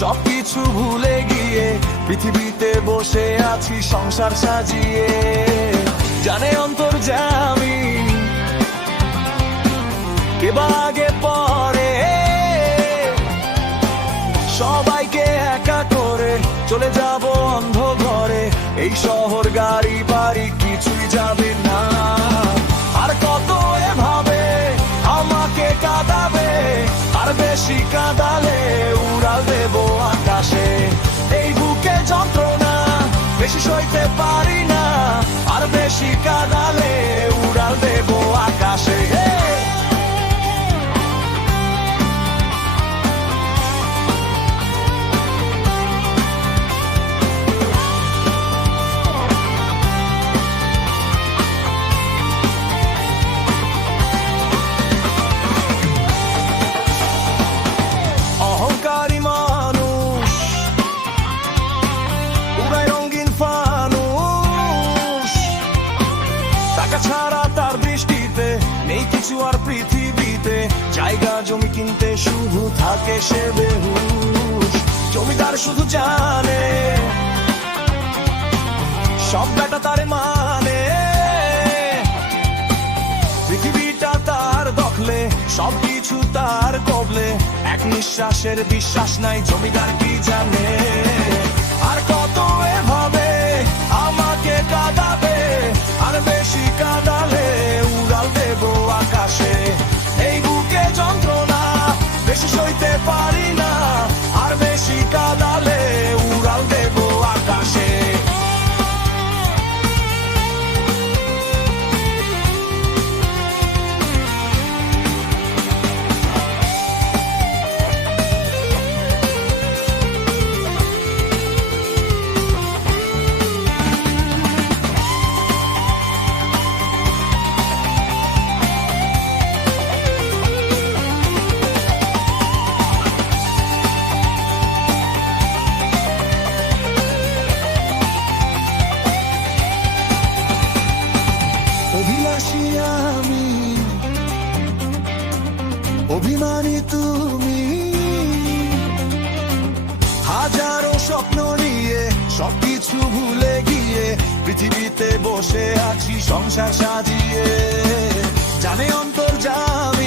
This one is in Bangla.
সবকিছু ভুলে গিয়ে পৃথিবীতে বসে আছি সংসার সাজিয়ে। জানে অন্তর্যামী কে বা আগে পরে, সবাইকে একা করে চলে যাব অন্ধ ঘরে। এই শহর গাড়ি বাড়ি কিছুই যাবে না, আর কত এভাবে আমাকে কাঁদাবে, আর বেশি কাঁদালে উড়াল দেব আকাশে। এই বুকে যন্ত্রণা বেশি সইতে পারি না, আর বেশি কাঁদালে উড়াল দেব আকাশে। অহংকারী মানুষ উড়ায় রঙিন ফানুষ, টাকা ছাড়া তার দৃষ্টিতে নেই কিছু আর পৃথিবীতে। জায়গা জমি কিনতে শুধু থাকে সে বেহুশ, জমিদার শুধু জানে সব বেটা তারে মানে। পৃথিবীটা তার দখলে, সবকিছু তার কবলে, এক নিঃশ্বাসের বিশ্বাস নাই জমিদার কি জানে। আর কত এভাবে আমাকে কাঁদাবে, আর বেশি কাঁদালে উড়াল দেব আকাশে। এই বুকে যন্ত্রণা বেশি সইতে পারি না, আর বেশি কাঁদালে উড়াল দেব আকাশে। অভিলাষী আমি, অভিমানী তুমি, হাজারো স্বপ্ন নিয়ে সবকিছু ভুলে গিয়ে পৃথিবীতে বসে আছি সংসার সাজিয়ে। জানে অন্তর্যামী